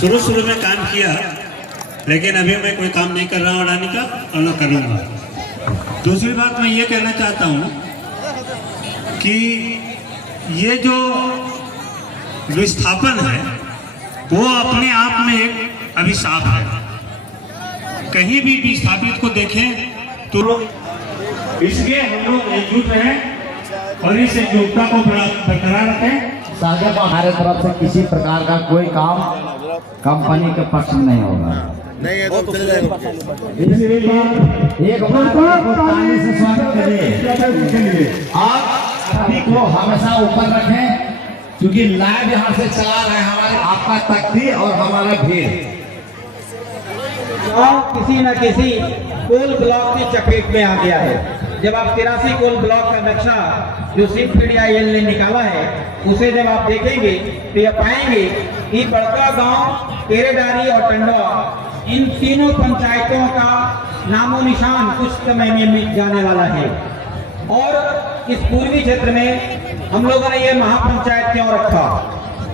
शुरू में काम किया, लेकिन अभी मैं कोई काम नहीं कर रहा हूँ अडानी का और न करूँगा। दूसरी बात मैं ये कहना चाहता हूँ कि ये जो विस्थापन है वो अपने आप में एक अभिशाप है। कहीं भी विस्थापित को देखें तो इसलिए हम लोग एकजुट रहें और इस एकजुटता को बरकरार रखें। साहब हमारे तरफ से किसी प्रकार का कोई काम कंपनी के पक्ष में नहीं होगा। नहीं है तो चले जाएगा। एक बार को ताली से स्वागत करिए और सभी को हमेशा ऊपर रखें, क्योंकि लाइव यहाँ से चला रहे हैं हमारे आपका तख्ती और हमारा भीड़। गाँव किसी न किसी कोल ब्लॉक की चपेट में आ गया है। जब आप 83 कोल ब्लॉक का नक्शा जो सिंध पीडीआईएल ने निकाला है उसे जब आप देखेंगे तो यह पाएंगे कि बड़का गांव, केरेडारी और टंडवा इन तीनों पंचायतों का नामो निशान कुछ समय में मिट जाने वाला है। और इस पूर्वी क्षेत्र में हम लोगों ने यह महापंचायत क्यों रखा?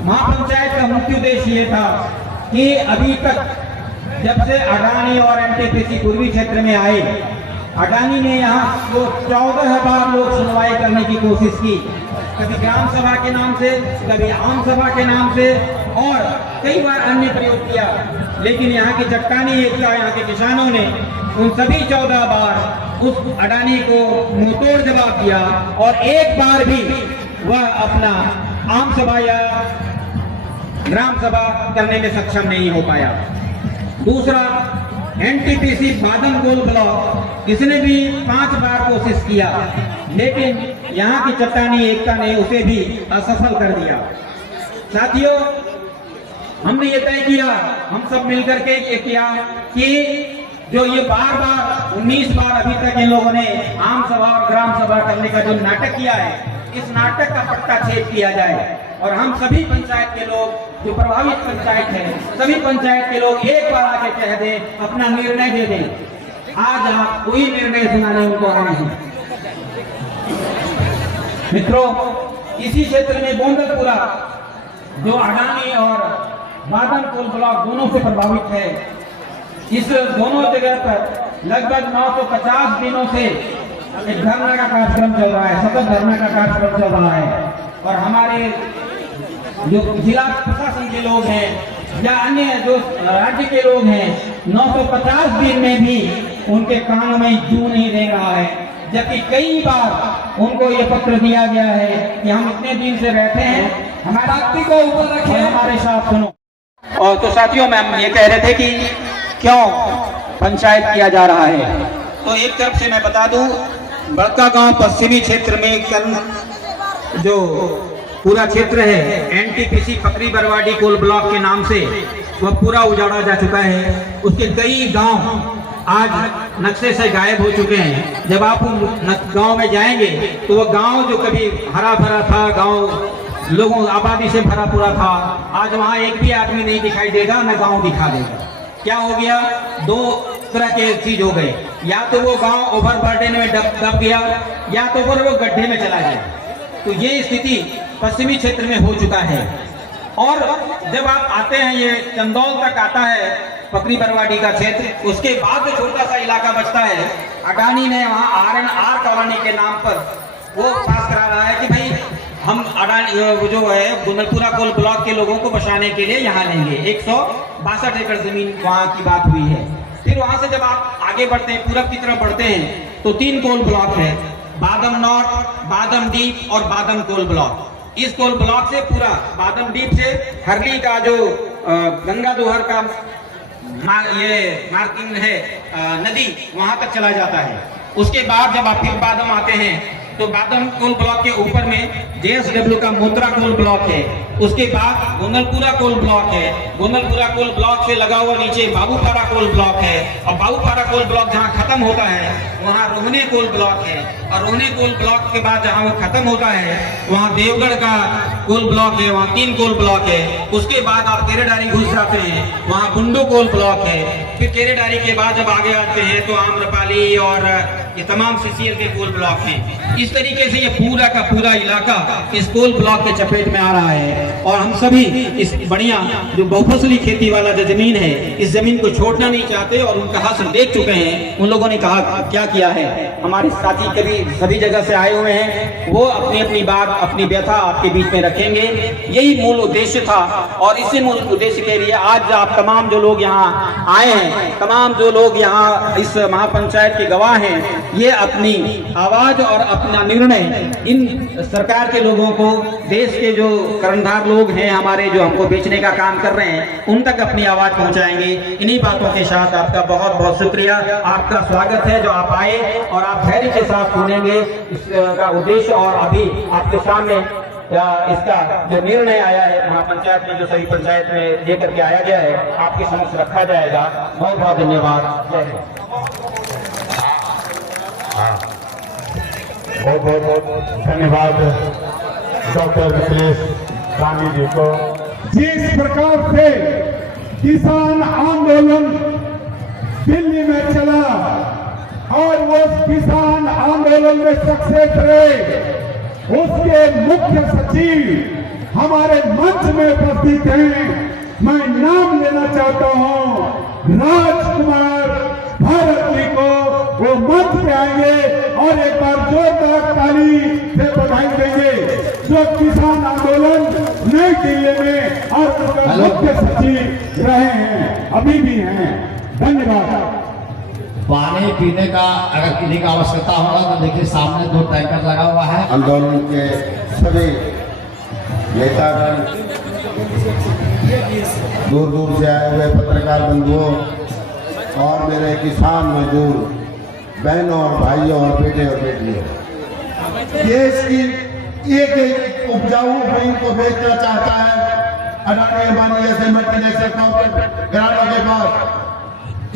महापंचायत का मुख्य उद्देश्य ये था कि अभी तक जब से अडानी और एनटीपीसी पूर्वी क्षेत्र में आए, अडानी ने यहाँ 14 बार लोक सुनवाई करने की कोशिश की, कभी ग्राम सभा के नाम से, कभी आम सभा के नाम से और कई बार अन्य प्रयोग किया, लेकिन यहाँ की चट्टानी एकता, यहाँ के किसानों ने उन सभी 14 बार उस अडानी को मुंहतोड़ जवाब दिया और एक बार भी वह अपना आम सभा या ग्राम सभा करने में सक्षम नहीं हो पाया। दूसरा, एनटीपीसी बादम कोल ब्लॉक, इसने भी 5 बार कोशिश किया, लेकिन यहाँ की चट्टानी एकता ने उसे भी असफल कर दिया। साथियों, हमने ये तय किया, हम सब मिलकर के ये किया कि जो ये बार 19 बार अभी तक इन लोगों ने आम सभा और ग्राम सभा करने का जो नाटक किया है, इस नाटक का पट्टा छेद किया जाए और हम सभी पंचायत के लोग, जो प्रभावित पंचायत है, सभी पंचायत के लोग एक बार आके कह दें, अपना निर्णय दे दें। आज आप कोई निर्णय सुनाने उनको आए हैं। मित्रों, इसी क्षेत्र में गोंदलपुरा जो अडानी और बादम कोल ब्लॉक दोनों से प्रभावित है, इस दोनों जगह पर लगभग 950 दिनों से एक धरना का कार्यक्रम चल रहा है, सतत धरना का कार्यक्रम चल रहा है। और हमारे जो जिला प्रशासन के लोग हैं या अन्य जो राज्य के लोग हैं, 950 दिन में भी उनके कानों में जू नहीं दे रहा है, जबकि कई बार उनको ये पत्र दिया गया है कि हम इतने दिन से रहते हैं, हमारे शक्ति को ऊपर रखें, हमारे साथ सुनो। और तो साथियों, मैम ये कह रहे थे कि क्यों पंचायत किया जा रहा है, तो एक तरफ से मैं बता दूं, बड़का गांव पश्चिमी क्षेत्र में जो पूरा क्षेत्र है NTPC Fakhri Barwadi coal block के नाम से, वह पूरा उजाड़ा जा चुका है। उसके कई गांव आज नक्शे से गायब हो चुके हैं। जब आप गांव में जाएंगे तो वह गांव जो कभी हरा भरा था, गांव लोगों आबादी से भरा पूरा था, आज वहां एक भी आदमी नहीं दिखाई देगा, न गांव दिखा देगा। क्या हो गया? 2 तरह के चीज हो गए, या तो वो गांव ओवरबर्डन में दब गया, या तो फिर वो गड्ढे में चला गया। तो ये स्थिति पश्चिमी क्षेत्र में हो चुका है। और जब आप आते हैं, ये चंदौल तक आता है फकरी बरवाडी का क्षेत्र, उसके बाद जो छोटा सा इलाका बचता है, अडानी ने वहाँ RNR कॉलोनी के नाम पर वो पास करा रहा है कि भाई हम अडानी जो है गोंदलपुरा कोल ब्लॉक के लोगों को बसाने के लिए यहाँ लेंगे। 162 एकड़ जमीन वहाँ की बात हुई है। फिर वहाँ से जब आप आगे बढ़ते हैं, पूरब की तरफ बढ़ते हैं, तो 3 कोल ब्लॉक है, बादम नॉर्थ, बादम डीप और बादम कोल ब्लॉक। इस कोल ब्लॉक से पूरा बादम डीप से हरली का जो गंगा दोहर का ये मार्किंग है नदी, वहां तक चला जाता है। उसके बाद जब आप फिर बादम आते हैं तो बादम कोल ब्लॉक के ऊपर में JSW का मोतरा कोल ब्लॉक है। उसके बाद गोंदलपुरा कोल ब्लॉक है। गोंदलपुरा कोल ब्लॉक से लगा हुआ नीचे बाबूपारा कोल ब्लॉक है, और बाबूपारा कोल ब्लॉक जहाँ खत्म होता है वहाँ रोहने कोल ब्लॉक है, और रोहने कोल ब्लॉक के बाद जहाँ वो खत्म होता है वहाँ देवगढ़ का कोल ब्लॉक है, वहाँ 3 कोल ब्लॉक है। उसके बाद आप केरेडारी घुस जाते हैं, वहाँ बुंडू कोल ब्लॉक है। फिर केरेडारी के बाद जब आगे आते हैं तो आम्रपाली और ये तमाम सीसीएल के कोल ब्लॉक हैं। इस तरीके से ये पूरा का पूरा इलाका इस कोल ब्लॉक के चपेट में आ रहा है और हम सभी इस बढ़िया जो बहुफसली खेती वाला जो जमीन है, इस जमीन को छोड़ना नहीं चाहते और उनका हासिल देख चुके हैं। उन लोगों ने कहा क्या किया है, हमारे साथी कभी सभी जगह से आए हुए हैं, वो अपनी अपनी बात अपनी व्यथा आपके बीच में रखेंगे। यही मूल उद्देश्य था और इसी मूल उद्देश्य के लिए आज आप तमाम जो लोग यहाँ आए हैं, तमाम जो लोग यहाँ इस महापंचायत के गवाह हैं, ये अपनी आवाज और अपना निर्णय इन सरकार के लोगों को, देश के जो कर्णधार लोग हैं हमारे, जो हमको बेचने का काम कर रहे हैं, उन तक अपनी आवाज पहुंचाएंगे। इन्हीं बातों के साथ आपका बहुत बहुत शुक्रिया, आपका स्वागत है जो आप आए और आप धैर्य के साथ सुनेंगे इसका उद्देश्य। और अभी आपके सामने इसका जो निर्णय आया है महापंचायत में, जो सभी पंचायत में लेकर के आया गया है, आपके समक्ष रखा जाएगा। बहुत बहुत धन्यवाद। जय हिंद। बहुत बहुत धन्यवाद डॉक्टर मिथिलेश गांधी जी को। जिस प्रकार से किसान आंदोलन दिल्ली में चला और वो किसान आंदोलन में सक्सेस रहे, उसके मुख्य सचिव हमारे मंच में उपस्थित हैं। मैं नाम लेना चाहता हूं, राजकुमार भारत जी को। वो मंच पे आएंगे और एक बार जोरदार ताली से बधाई देंगे, जो किसान आंदोलन नई दिल्ली में और उसके मुख्य सचिव रहे हैं, अभी भी हैं। धन्यवाद। पानी पीने का अगर किसी का आवश्यकता होगा तो देखिए सामने 2 टैंकर लगा हुआ है। आंदोलन के सभी नेतागण, दूर दूर से आए हुए पत्रकार बंधुओं और मेरे किसान मजदूर बहनों और भाइयों और बेटे और बेटियों, देश की एक उपजाऊ जमीन को बेचना चाहता है अडानी अंबानी जैसे मल्टीनेशनल कॉर्पोरेट घरानों के पास।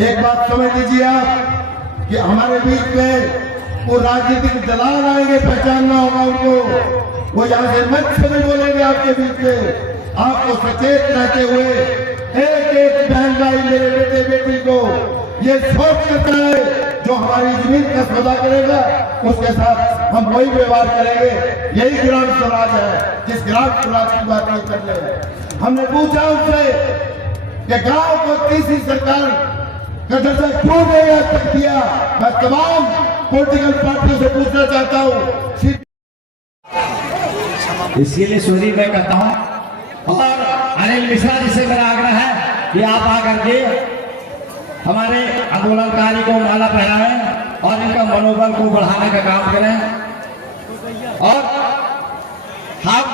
एक बात समझ लीजिए आप कि हमारे बीच में वो राजनीतिक दलाल आएंगे, पहचानना होगा उनको। वो यहाँ से मंच से भी बोलेंगे आपके बीच में। आपको सचेत रहते हुए एक एक बहन भाई मेरे बेटे बेटी को ये सोच करता है, जो हमारी जमीन का सौदा करेगा उसके साथ हम वही व्यवहार करेंगे। यही ग्राम स्वराज है, जिस ग्राम स्वराज की बात नहीं कर रहे। हमने पूछा उससे कि गांव को तीसरी सरकार का दर्जा क्यों नहीं आज तक दिया। मैं तमाम पॉलिटिकल पार्टियों से पूछना चाहता हूँ। इसके लिए सूरी मैं कहता हूं और अनिल मिश्रा जी से मेरा आग्रह है कि आप आकर के हमारे आंदोलनकारी को माला पहनाएं और इनका मनोबल को बढ़ाने का काम करें। और हम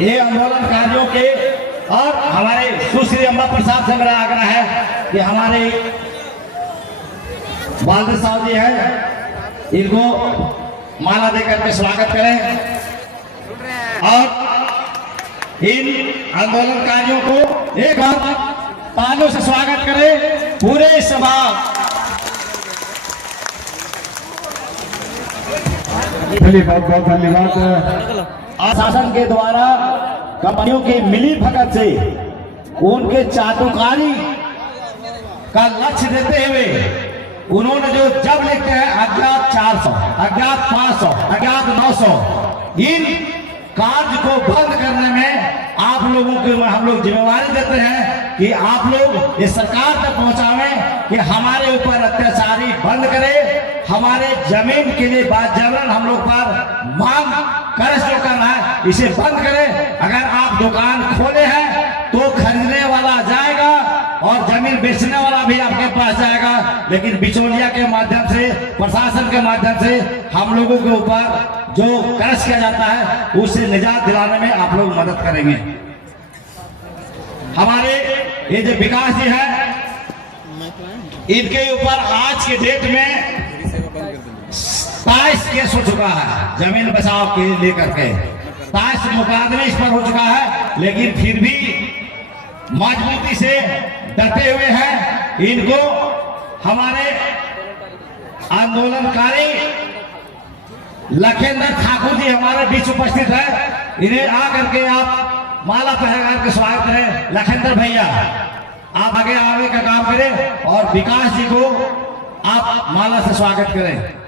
ये आंदोलनकारियों के और हमारे सुश्री अम्बा प्रसाद से मेरा आग्रह है कि हमारे बालदेव साहब जी हैं, इनको माला देकर के स्वागत करें और इन आंदोलनकारियों को एक बार तालियों से स्वागत करें पूरे सभा। चलिए बहुत बहुत धन्यवाद। शासन के द्वारा कंपनियों की मिली भगत से उनके चाटुकारी का लक्ष्य देते हुए उन्होंने जो जब लिखते हैं अज्ञात 400, अज्ञात 500, अज्ञात 900, इन कार्य को बंद करने में आप लोगों की हम लोग जिम्मेवारी देते हैं कि आप लोग इस सरकार तक पहुंचावें कि हमारे ऊपर अत्याचारी बंद करे, हमारे जमीन के लिए जबरन हम लोग पर मांग कर्ज जो कर रहा है इसे बंद करें। अगर आप दुकान खोले हैं तो खरीदने वाला जाएगा और जमीन बेचने वाला भी आपके पास जाएगा, लेकिन बिचौलिया के माध्यम से, प्रशासन के माध्यम से हम लोगों के ऊपर जो कर्ज किया जाता है उससे निजात दिलाने में आप लोग मदद करेंगे। हमारे ये जो विकास जी है, इनके ऊपर आज के डेट में 27 केस हो चुका है जमीन बचाव के लेकर के। 27 मुकदमे इस पर हो चुका है, लेकिन फिर भी मजबूती से डटे हुए हैं। इनको हमारे आंदोलनकारी लखेंद्र ठाकुर जी हमारे बीच उपस्थित है, इन्हें आकर के आप माला पहना के स्वागत करें। लखनदर भैया आप आगे आगे का काम करें और विकास जी को आप माला से स्वागत करें।